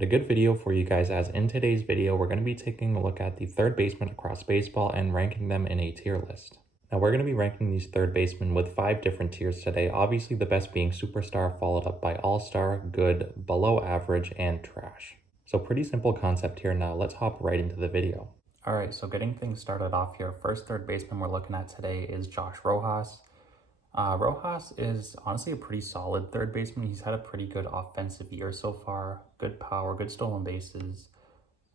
Got a good video for you guys, as in today's video, we're going to be taking a look at the third baseman across baseball and ranking them in a tier list. Now, we're going to be ranking these third basemen with 5 different tiers today, obviously the best being superstar, followed up by all-star, good, below average, and trash. So pretty simple concept here. Now let's hop right into the video. All right, so getting things started off here, first third baseman we're looking at today is Josh Rojas. Rojas is honestly a pretty solid third baseman. He's had a pretty good offensive year so far. Good power, good stolen bases.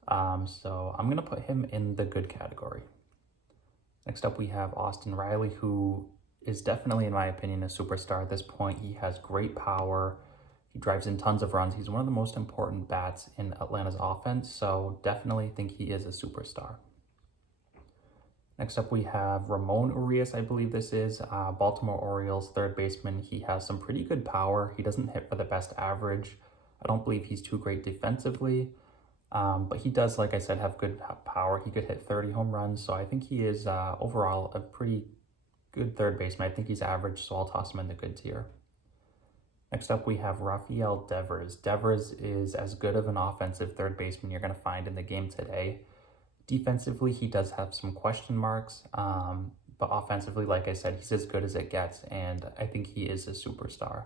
So I'm going to put him in the good category. Next up, we have Austin Riley, who is definitely, in my opinion, a superstar at this point. He has great power. He drives in tons of runs. He's one of the most important bats in Atlanta's offense, so definitely think he is a superstar. Next up, we have Ramon Urias, I believe this is, Baltimore Orioles third baseman. He has some pretty good power. He doesn't hit for the best average. I don't believe he's too great defensively, but he does, like I said, have good power. He could hit 30 home runs, so I think he is overall a pretty good third baseman. I think he's average, so I'll toss him in the good tier. Next up, we have Rafael Devers. Devers is as good of an offensive third baseman you're going to find in the game today. Defensively, he does have some question marks, but offensively, like I said, he's as good as it gets, and I think he is a superstar.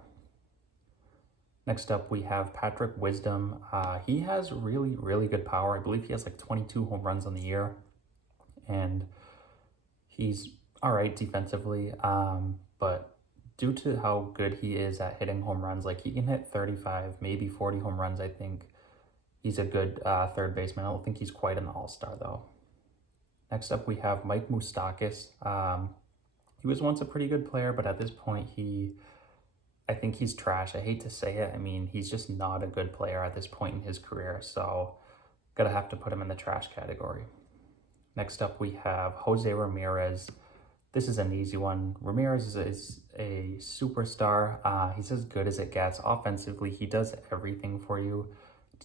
Next up, we have Patrick Wisdom. He has really, really good power. I believe he has like 22 home runs on the year, and he's all right defensively, but due to how good he is at hitting home runs, like he can hit 35, maybe 40 home runs, I think. He's a good third baseman. I don't think he's quite an all-star, though. Next up, we have Mike Moustakas. He was once a pretty good player, but at this point, I think he's trash. I hate to say it. I mean, he's just not a good player at this point in his career, so gonna have to put him in the trash category. Next up, we have Jose Ramirez. This is an easy one. Ramirez is a superstar. He's as good as it gets. Offensively, he does everything for you.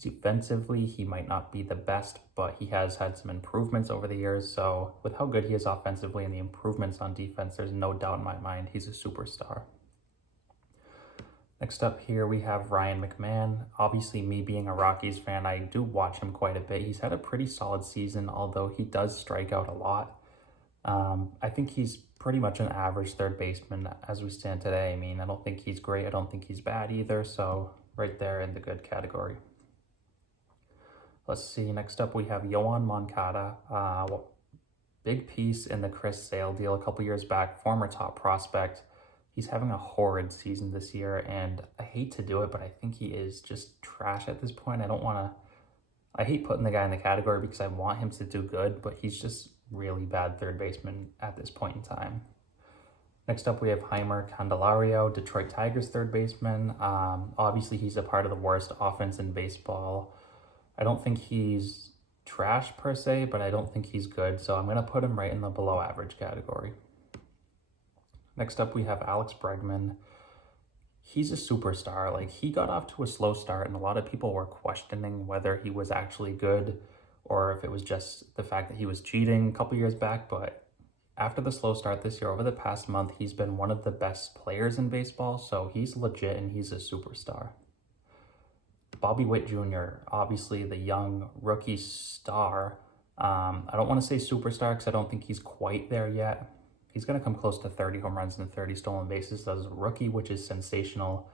Defensively, he might not be the best, but he has had some improvements over the years. So with how good he is offensively and the improvements on defense, there's no doubt in my mind he's a superstar. Next up here, we have Ryan McMahon. Obviously, me being a Rockies fan, I do watch him quite a bit. He's had a pretty solid season, although he does strike out a lot. I think he's pretty much an average third baseman as we stand today. I mean, I don't think he's great. I don't think he's bad either. So right there in the good category. Let's see, next up we have Yoan Moncada, big piece in the Chris Sale deal a couple years back, former top prospect. He's having a horrid season this year, and I hate to do it, but I think he is just trash at this point. I hate putting the guy in the category because I want him to do good, but he's just really bad third baseman at this point in time. Next up, we have Heimer Candelario, Detroit Tigers third baseman. Obviously, he's a part of the worst offense in baseball. I don't think he's trash per se, but I don't think he's good. So I'm going to put him right in the below average category. Next up, we have Alex Bregman. He's a superstar. Like, he got off to a slow start, and a lot of people were questioning whether he was actually good or if it was just the fact that he was cheating a couple years back. But after the slow start this year, over the past month, he's been one of the best players in baseball. So he's legit, and he's a superstar. Bobby Witt Jr., obviously the young rookie star. I don't want to say superstar because I don't think he's quite there yet. He's going to come close to 30 home runs and 30 stolen bases as a rookie, which is sensational.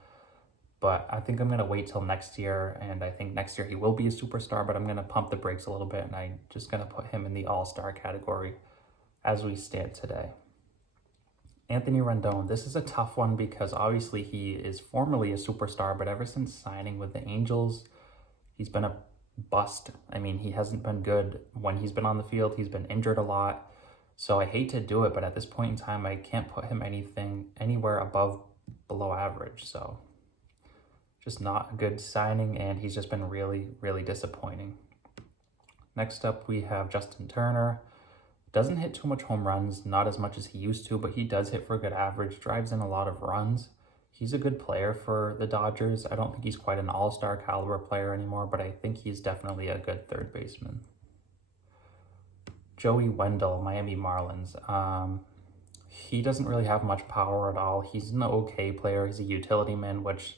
But I think I'm going to wait till next year, and I think next year he will be a superstar, but I'm going to pump the brakes a little bit, and I'm just going to put him in the all-star category as we stand today. Anthony Rendon, this is a tough one because obviously he is formerly a superstar, but ever since signing with the Angels, he's been a bust. I mean, he hasn't been good when he's been on the field. He's been injured a lot. So I hate to do it, but at this point in time, I can't put him anywhere below average. So just not a good signing, and he's just been really, really disappointing. Next up, we have Justin Turner. Doesn't hit too much home runs, not as much as he used to, but he does hit for a good average, drives in a lot of runs. He's a good player for the Dodgers. I don't think he's quite an all-star caliber player anymore, but I think he's definitely a good third baseman. Joey Wendell, Miami Marlins. He doesn't really have much power at all. He's an okay player. He's a utility man, which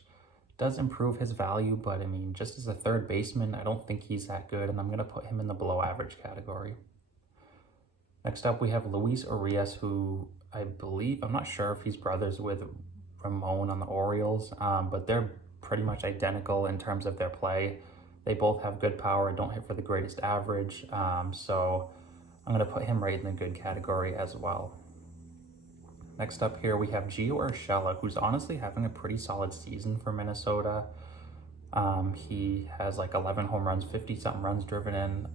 Does improve his value, but I mean, just as a third baseman, I don't think he's that good, and I'm going to put him in the below average category. Next up, we have Luis Urias, who I believe, I'm not sure if he's brothers with Ramon on the Orioles, but they're pretty much identical in terms of their play. They both have good power, don't hit for the greatest average, so I'm going to put him right in the good category as well. Next up here, we have Gio Urshela, who's honestly having a pretty solid season for Minnesota. He has like 11 home runs, 50-something runs driven in,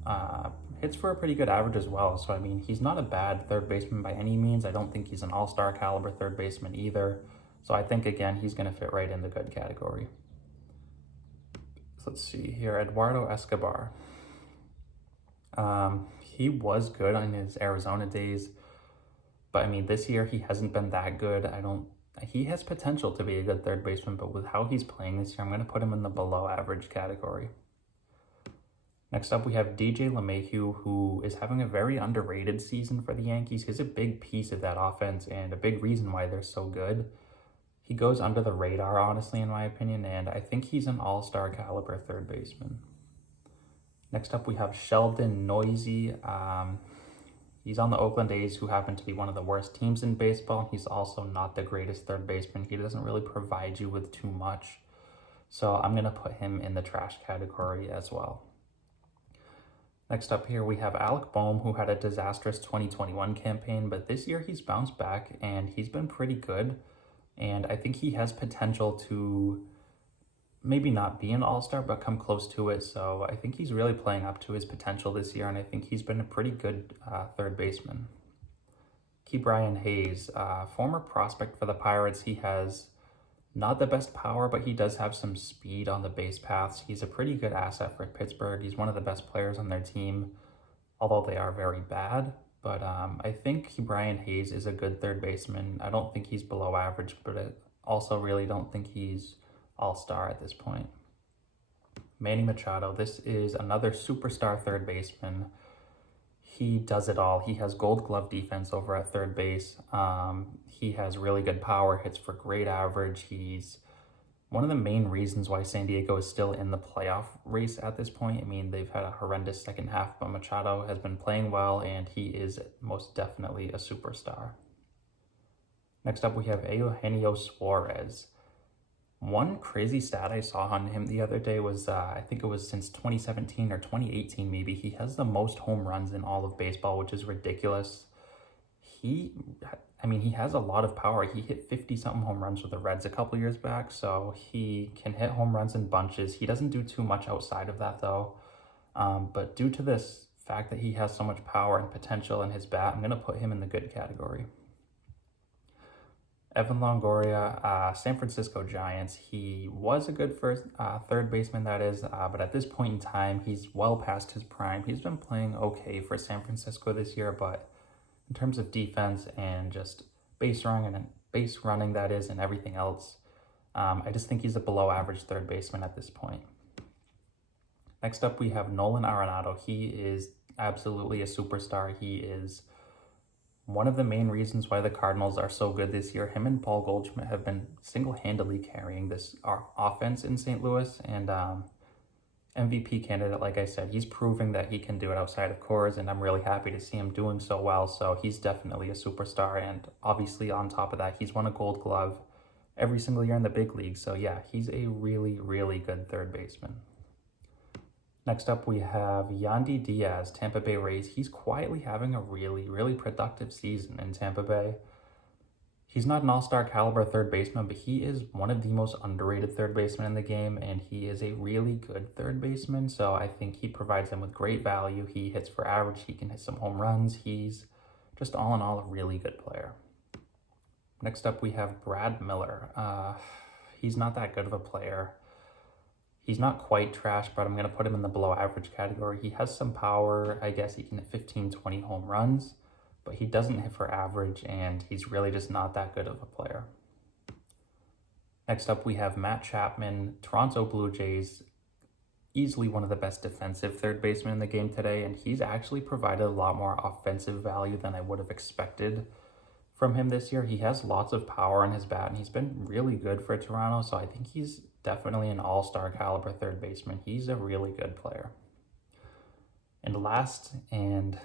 hits for a pretty good average as well. So, I mean, he's not a bad third baseman by any means. I don't think he's an all-star caliber third baseman either. So I think, again, he's going to fit right in the good category. So let's see here, Eduardo Escobar. He was good in his Arizona days. But I mean, this year he hasn't been that good. He has potential to be a good third baseman, but with how he's playing this year, I'm going to put him in the below average category. Next up, we have DJ LeMahieu, who is having a very underrated season for the Yankees. He's a big piece of that offense and a big reason why they're so good. He goes under the radar, honestly, in my opinion, and I think he's an all-star caliber third baseman. Next up, we have Sheldon Neuse. He's on the Oakland A's, who happen to be one of the worst teams in baseball. He's also not the greatest third baseman. He doesn't really provide you with too much. So I'm going to put him in the trash category as well. Next up here, we have Alec Bohm, who had a disastrous 2021 campaign, but this year he's bounced back and he's been pretty good. And I think he has potential to maybe not be an all-star, but come close to it. So I think he's really playing up to his potential this year, and I think he's been a pretty good third baseman. Ke'Bryan Hayes, former prospect for the Pirates. He has not the best power, but he does have some speed on the base paths. He's a pretty good asset for Pittsburgh. He's one of the best players on their team, although they are very bad. But I think Ke'Bryan Hayes is a good third baseman. I don't think he's below average, but I also really don't think he's all-star at this point. Manny Machado, this is another superstar third baseman. He does it all. He has gold glove defense over at third base. He has really good power, hits for great average. He's one of the main reasons why San Diego is still in the playoff race at this point. I mean, they've had a horrendous second half, but Machado has been playing well, and he is most definitely a superstar. Next up, we have Eugenio Suarez. One crazy stat I saw on him the other day was, I think it was since 2017 or 2018 maybe, he has the most home runs in all of baseball, which is ridiculous. He has a lot of power. He hit 50-something home runs with the Reds a couple years back, so he can hit home runs in bunches. He doesn't do too much outside of that, though. But due to this fact that he has so much power and potential in his bat, I'm going to put him in the good category. Evan Longoria, San Francisco Giants. He was a good third baseman, that is, but at this point in time, he's well past his prime. He's been playing okay for San Francisco this year, but in terms of defense and just base running, that is, and everything else, I just think he's a below average third baseman at this point. Next up, we have Nolan Arenado. He is absolutely a superstar. He is one of the main reasons why the Cardinals are so good this year. Him and Paul Goldschmidt have been single-handedly carrying this offense in St. Louis, and MVP candidate, like I said. He's proving that he can do it outside of Coors, and I'm really happy to see him doing so well. So he's definitely a superstar, and obviously on top of that, he's won a Gold Glove every single year in the big league. So yeah, he's a really, really good third baseman. Next up, we have Yandy Diaz, Tampa Bay Rays. He's quietly having a really, really productive season in Tampa Bay. He's not an all-star caliber third baseman, but he is one of the most underrated third basemen in the game, and he is a really good third baseman, so I think he provides them with great value. He hits for average. He can hit some home runs. He's just all in all a really good player. Next up, we have Brad Miller. He's not that good of a player. He's not quite trash, but I'm going to put him in the below average category. He has some power. I guess he can hit 15, 20 home runs, but he doesn't hit for average, and he's really just not that good of a player. Next up, we have Matt Chapman, Toronto Blue Jays, easily one of the best defensive third basemen in the game today, and he's actually provided a lot more offensive value than I would have expected from him this year. He has lots of power in his bat, and he's been really good for Toronto, so I think he's definitely an all-star caliber third baseman. He's a really good player. And last, and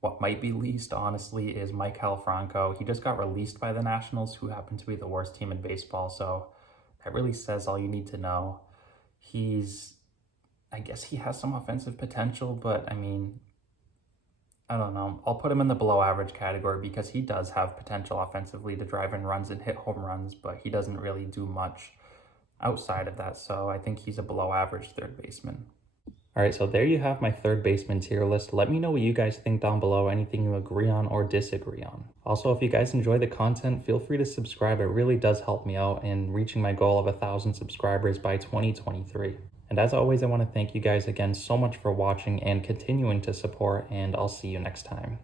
what might be least, honestly, is Maikel Franco. He just got released by the Nationals, who happen to be the worst team in baseball, so that really says all you need to know. I guess he has some offensive potential, but I mean, I don't know. I'll put him in the below average category because he does have potential offensively to drive in runs and hit home runs, but he doesn't really do much outside of that. So I think he's a below average third baseman. All right, so there you have my third baseman tier list. Let me know what you guys think down below, anything you agree on or disagree on. Also, if you guys enjoy the content, feel free to subscribe. It really does help me out in reaching my goal of 1,000 subscribers by 2023. And as always, I want to thank you guys again so much for watching and continuing to support, and I'll see you next time.